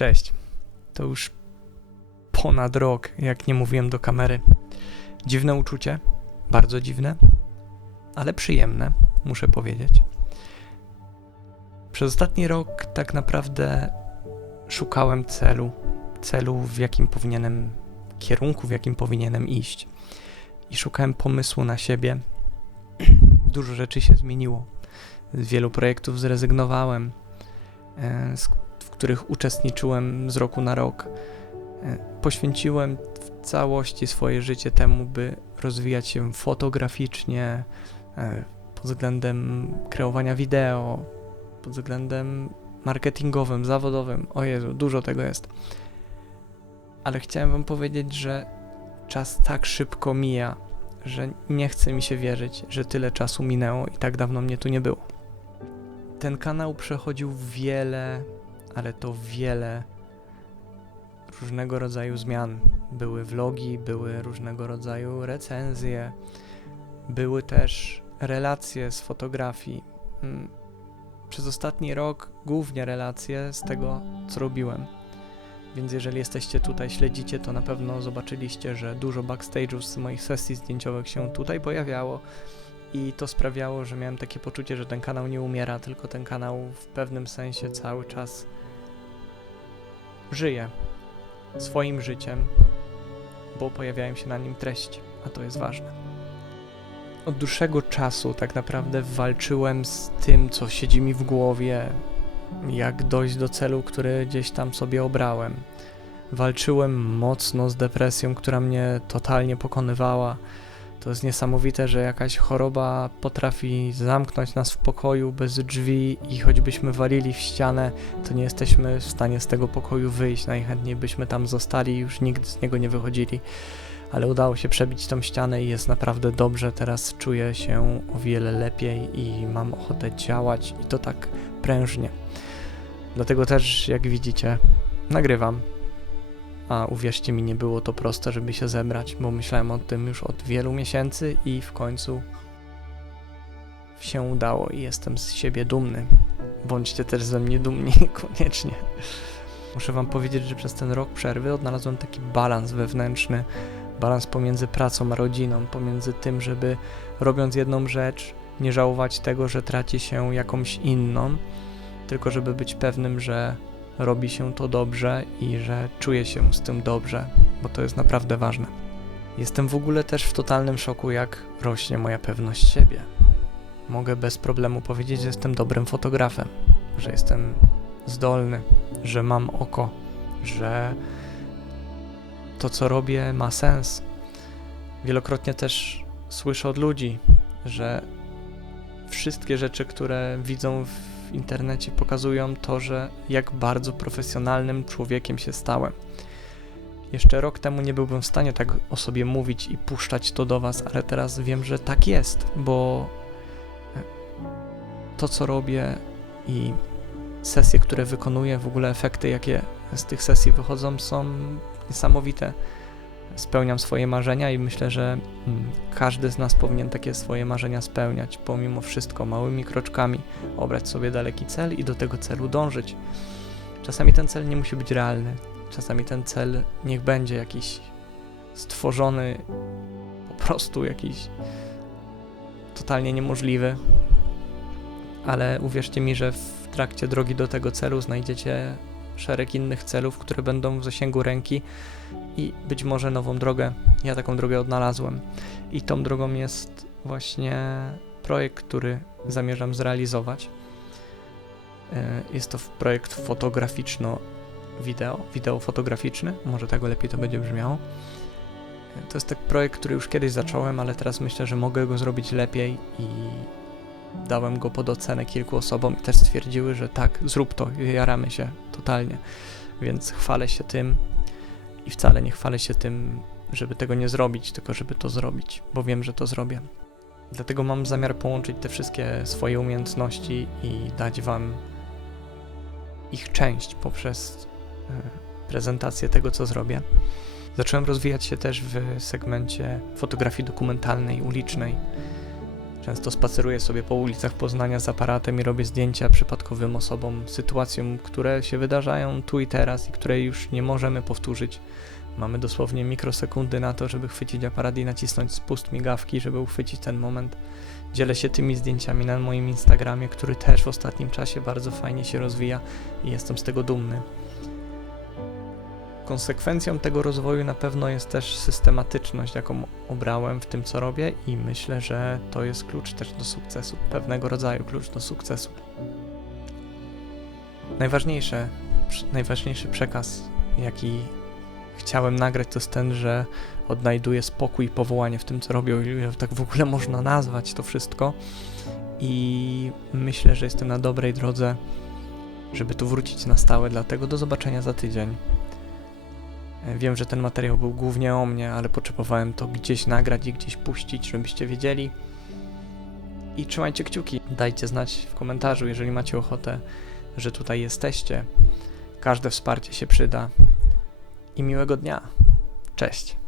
Cześć. To już ponad rok, jak nie mówiłem do kamery. Dziwne uczucie, bardzo dziwne, ale przyjemne, muszę powiedzieć. Przez ostatni rok tak naprawdę szukałem celu, celu w jakim powinienem, kierunku w jakim powinienem iść. I szukałem pomysłu na siebie. Dużo rzeczy się zmieniło. Z wielu projektów zrezygnowałem, e, z których uczestniczyłem z roku na rok. E, Poświęciłem w całości swoje życie temu, by rozwijać się fotograficznie, e, pod względem kreowania wideo, pod względem marketingowym, zawodowym. O Jezu, dużo tego jest. Ale chciałem Wam powiedzieć, że czas tak szybko mija, że nie chce mi się wierzyć, że tyle czasu minęło i tak dawno mnie tu nie było. Ten kanał przechodził wiele, ale to wiele różnego rodzaju zmian. Były vlogi, były różnego rodzaju recenzje, były też relacje z fotografii. Mm, Przez ostatni rok głównie relacje z tego, co robiłem. Więc jeżeli jesteście tutaj, śledzicie, to na pewno zobaczyliście, że dużo backstage'ów z moich sesji zdjęciowych się tutaj pojawiało. I to sprawiało, że miałem takie poczucie, że ten kanał nie umiera, tylko ten kanał w pewnym sensie cały czas żyje swoim życiem, bo pojawiają się na nim treści, a to jest ważne. Od dłuższego czasu tak naprawdę walczyłem z tym, co siedzi mi w głowie, jak dojść do celu, który gdzieś tam sobie obrałem. Walczyłem mocno z depresją, która mnie totalnie pokonywała. To jest niesamowite, że jakaś choroba potrafi zamknąć nas w pokoju bez drzwi i choćbyśmy walili w ścianę, to nie jesteśmy w stanie z tego pokoju wyjść. Najchętniej byśmy tam zostali i już nigdy z niego nie wychodzili. Ale udało się przebić tą ścianę i jest naprawdę dobrze. Teraz czuję się o wiele lepiej i mam ochotę działać i to tak prężnie. Dlatego też, jak widzicie, nagrywam. A uwierzcie mi, nie było to proste, żeby się zebrać, bo myślałem o tym już od wielu miesięcy i w końcu się udało i jestem z siebie dumny. Bądźcie też ze mnie dumni, koniecznie. Muszę Wam powiedzieć, że przez ten rok przerwy odnalazłem taki balans wewnętrzny, balans pomiędzy pracą a rodziną, pomiędzy tym, żeby robiąc jedną rzecz, nie żałować tego, że traci się jakąś inną, tylko żeby być pewnym, że robi się to dobrze i że czuję się z tym dobrze, bo to jest naprawdę ważne. Jestem w ogóle też w totalnym szoku, jak rośnie moja pewność siebie. Mogę bez problemu powiedzieć, że jestem dobrym fotografem, że jestem zdolny, że mam oko, że to, co robię, ma sens. Wielokrotnie też słyszę od ludzi, że wszystkie rzeczy, które widzą w internecie, pokazują to, że jak bardzo profesjonalnym człowiekiem się stałem. Jeszcze rok temu nie byłbym w stanie tak o sobie mówić i puszczać to do Was, ale teraz wiem, że tak jest, bo to, co robię i sesje, które wykonuję, w ogóle efekty, jakie z tych sesji wychodzą, są niesamowite. Spełniam swoje marzenia i myślę, że mm, każdy z nas powinien takie swoje marzenia spełniać, pomimo wszystko, małymi kroczkami, obrać sobie daleki cel i do tego celu dążyć. Czasami ten cel nie musi być realny, czasami ten cel niech będzie jakiś stworzony, po prostu jakiś totalnie niemożliwy, ale uwierzcie mi, że w trakcie drogi do tego celu znajdziecie szereg innych celów, które będą w zasięgu ręki i być może nową drogę. Ja taką drogę odnalazłem. I tą drogą jest właśnie projekt, który zamierzam zrealizować. E, Jest to projekt fotograficzno-wideo, wideo-fotograficzny, może tego lepiej to będzie brzmiało. E, To jest tak projekt, który już kiedyś zacząłem, ale teraz myślę, że mogę go zrobić lepiej i dałem go pod ocenę kilku osobom i też stwierdziły, że tak, zrób to, jaramy się totalnie. Więc chwalę się tym i wcale nie chwalę się tym, żeby tego nie zrobić, tylko żeby to zrobić, bo wiem, że to zrobię. Dlatego mam zamiar połączyć te wszystkie swoje umiejętności i dać Wam ich część poprzez e, prezentację tego, co zrobię. Zacząłem rozwijać się też w segmencie fotografii dokumentalnej, ulicznej. Często spaceruję sobie po ulicach Poznania z aparatem i robię zdjęcia przypadkowym osobom, sytuacjom, które się wydarzają tu i teraz i które już nie możemy powtórzyć. Mamy dosłownie mikrosekundy na to, żeby chwycić aparat i nacisnąć spust migawki, żeby uchwycić ten moment. Dzielę się tymi zdjęciami na moim Instagramie, który też w ostatnim czasie bardzo fajnie się rozwija i jestem z tego dumny. Konsekwencją tego rozwoju na pewno jest też systematyczność, jaką obrałem w tym, co robię, i myślę, że to jest klucz też do sukcesu, pewnego rodzaju klucz do sukcesu. Najważniejsze, najważniejszy przekaz, jaki chciałem nagrać, to jest ten, że odnajduję spokój i powołanie w tym, co robię, o ile tak w ogóle można nazwać to wszystko. I myślę, że jestem na dobrej drodze, żeby tu wrócić na stałe, dlatego do zobaczenia za tydzień. E, Wiem, że ten materiał był głównie o mnie, ale potrzebowałem to gdzieś nagrać i gdzieś puścić, żebyście wiedzieli. I trzymajcie kciuki. Dajcie znać w komentarzu, jeżeli macie ochotę, że tutaj jesteście. Każde wsparcie się przyda. I miłego dnia. Cześć.